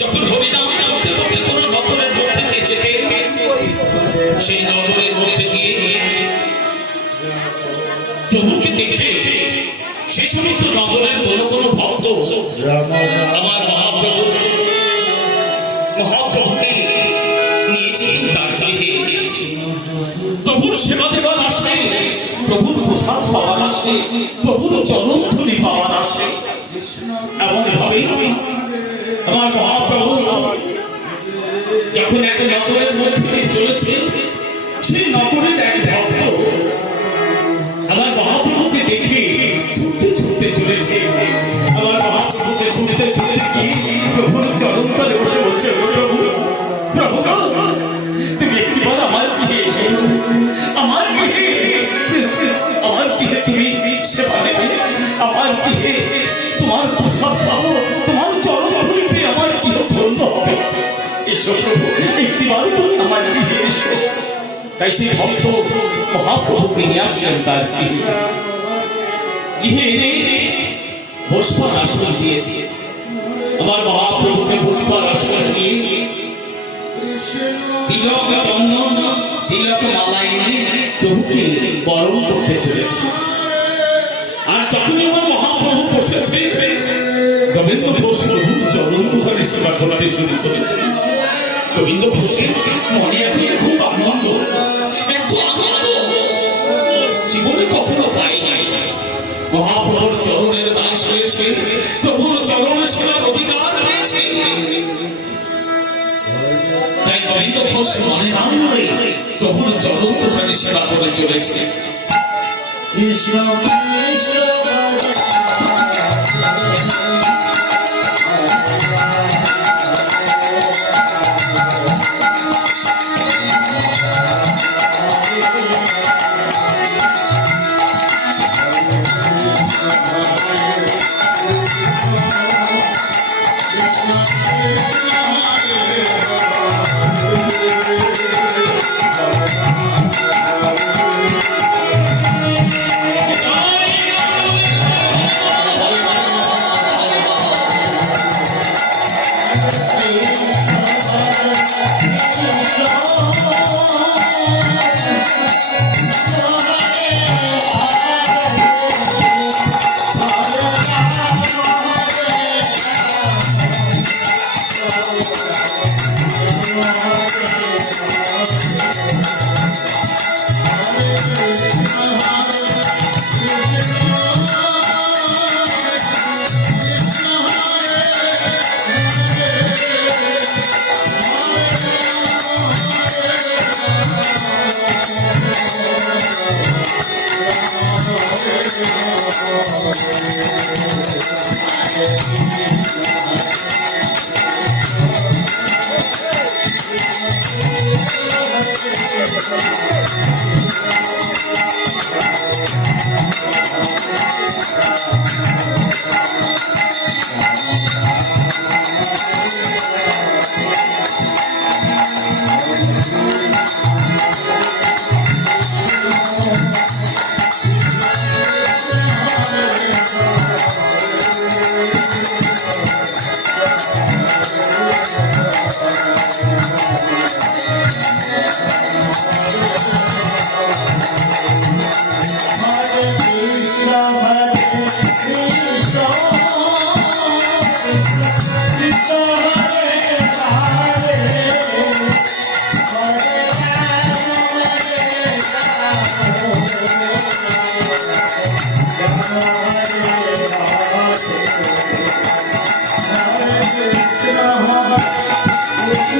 যখন হরিনাম করতে করতে কোন মধ্যে দিয়ে যেতে, সেই নগরের মধ্যে দিয়ে প্রভুকে দেখে সেই সমস্ত নগরের কোন কোন ভক্ত আমার মহাপ্রভু, মহাপ্রভুকে নিয়ে যেতেন তার গৃহে। প্রভুর সেবা দেবার আসে প্রভুর প্রসাদ পাওয়ার আসে প্রভুর চরণ ধুলি পাওয়ার আসে এমন ভাবে আমার মহাপ্রভু দিয়ে সেই নগরের এক ভক্ত আমার মহাপ্রভুকে দেখে ছুটতে ছুটতে চলেছে। আমার মহাপ্রভুকে ছুটতে ছুটতে গিয়ে প্রভুর চরণ বসে বলছে প্রভু প্রভু তুমি একটিবার আমার গৃহে এসে, আমার গৃহে আমার গৃহে তুমি সেবা দেবে, আমার গৃহে তোমার প্রসাদ পাবো, তোমার চরণ ধরে আমার গৃহ ধন্য হবে। এসো প্রভু, একটিবার তুমি আমার তাই সেই ভক্ত মহাপ্রভুকে নিয়ে আসলেন তার গৃহে গৃহে আসন দিয়েছে আমার মহাপ্রভুকে পুষ্পার আসন দিয়ে তিলক চন্দন তিলক মালা এনে প্রভুকে বরণ করতে চলেছে আর যখনই আমার মহাপ্রভু বসেছে গোবিন্দ ঘোষ প্রভুর চরণ সেবা করতে শুরু করেছে গোবিন্দ ঘোষের মনে এখন খুব আনন্দ। এত আনন্দ। জীবনে কখনো পাই নাই। মহাপ্রভুর চরণের দাস হয়েছে। প্রভুর চরণ সেবার অধিকার পেয়েছে তাই গোবিন্দ ঘোষ মনে আনন্দে প্রভুর চরণ দুখানে সেবা করে চলেছে। কৃষ্ণ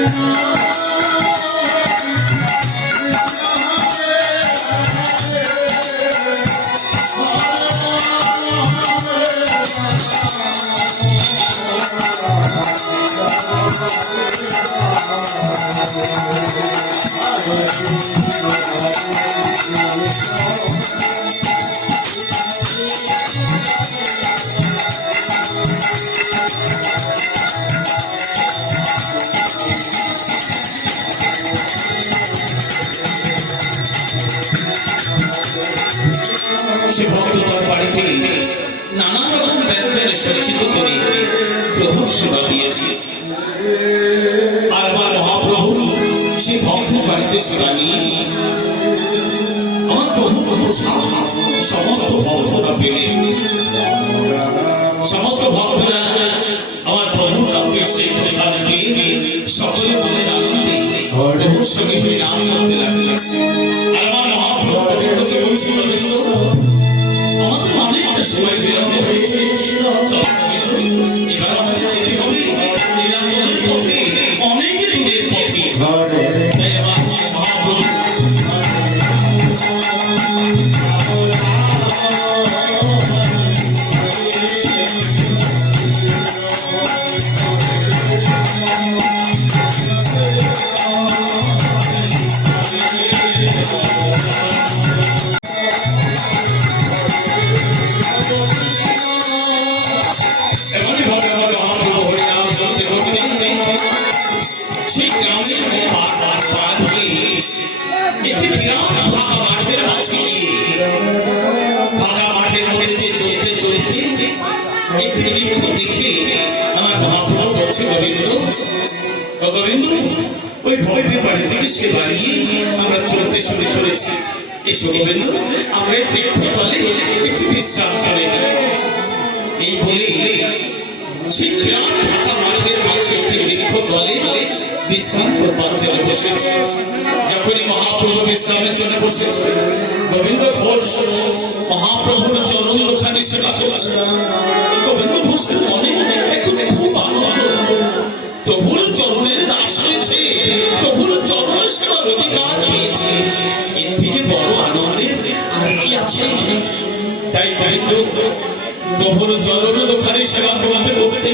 কৃষ্ণ সে সজ্জিত করে, প্রভুর সেবা দিয়েছে। আর আমার মহাপ্রভু সে ভক্তের বাড়িতে সেবা নিয়ে আমার প্রভু প্রভু সমস্ত ভক্তরা পেলে। সমস্ত ভক্তরা আমার প্রভুর কাছ সেই প্রসাদ পেয়ে সকলে মনের আনন্দে প্রভুর সঙ্গে নাম করতে লাগলেন আর আমার মহাপ্রভু বলছি আমাদের অনেকটা সময় বিলম্ব হয়েছে এবার আমাদের যেতে হবে নীলাচলের পথে ভক্তের বাড়ি থেকে সে বাড়িয়ে আমরা চলতে শুরু করেছি। এসো গোবিন্দ আমরা এই বৃক্ষ তলে একটি বিশ্রাম করে এই বলে সেই বিরাট ফাঁকা মাঠের মাঝে একটি বৃক্ষ তলে বিশ্রাম করবার জন্য বসেছে। যখনই মহাপ্রভু বিশ্রামের জন্য বসেছে, গোবিন্দ ঘোষ, মহাপ্রভুর চরণ দোকানে সেবা করছে। গোবিন্দ ঘোষের মনে এখন অধিকার পেয়েছে এর থেকে বড় আনন্দের আর কি আছে? তাই গোবিন্দ প্রভুর চরণ দোকানে সেবা করতে করতে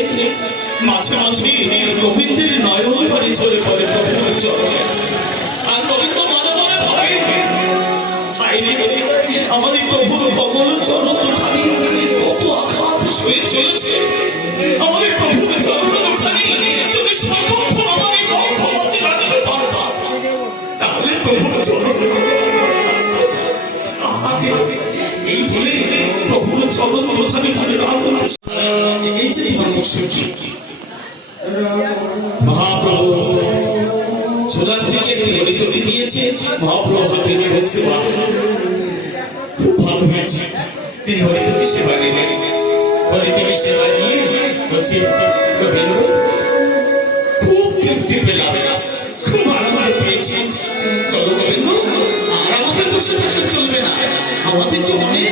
মাঝে মাঝে গোবিন্দের নয়ন বাড়ি চলে পড়ে প্রভুর চরণে আর গোবিন্দ মনে মনে ভাবে আমাদের প্রভুর কমল চরণ এই যে তোমার বসে মহাপ্রভু ছোলার থেকে একটি গণিতটি দিয়েছে, মহাপ্রভু হাতে বাহ, খুব ভালো হয়েছে। তিনি হরিতকে সেবা নিলেন হরিতকে সেবা নিয়ে বলছে গোবিন্দ খুব তৃপ্তি পেলাম। খুব আনন্দ পেয়েছি। চলো গোবিন্দ, আর আমাদের বসে থাকলে চলবে না। আমাদের যে অনেক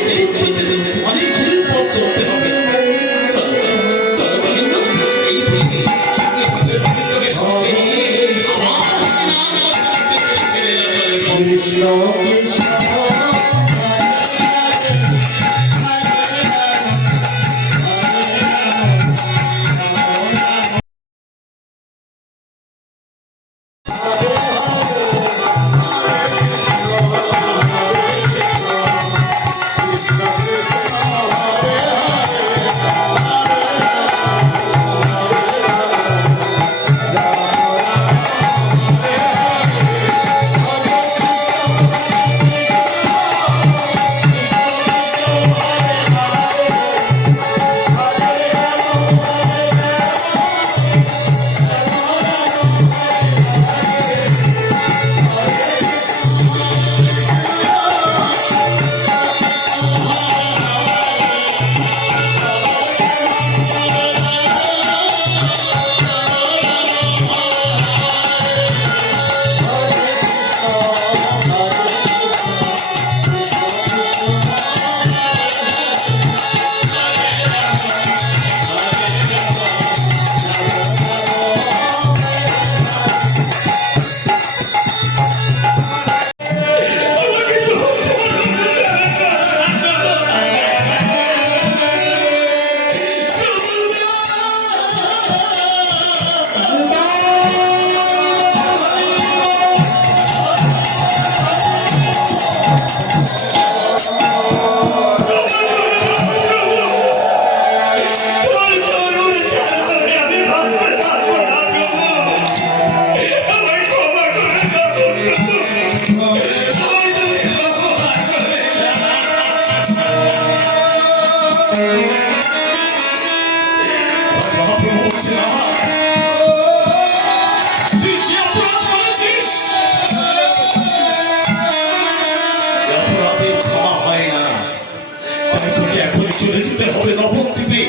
যেতে হবে নবদ্বীপে।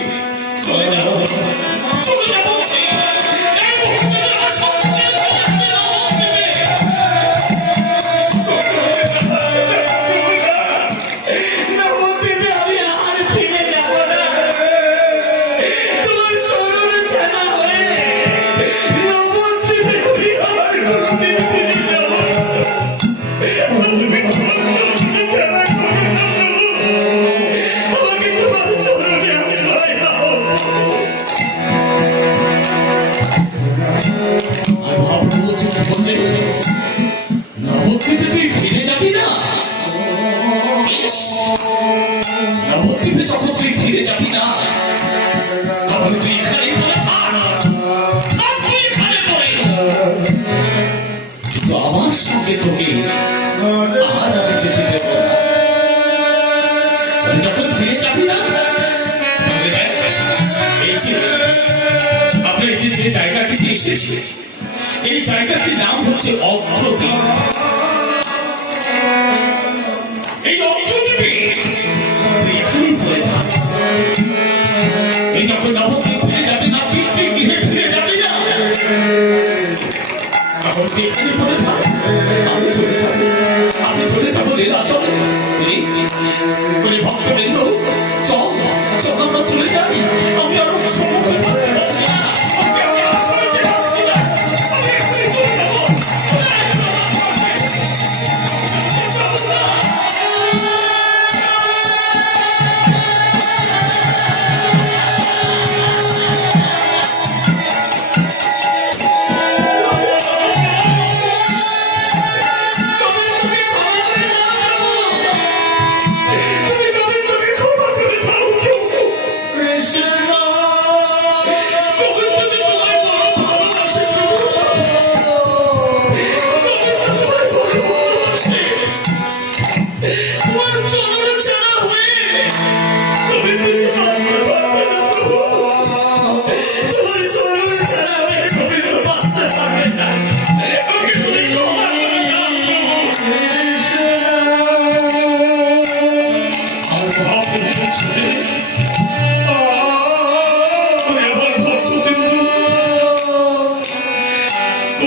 চলে যাও। এসেছে এই জায়গাটির নাম হচ্ছে অগ্রতি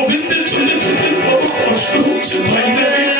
గోవింద చుండ చుండ పవన్ కృష్ణ చుండ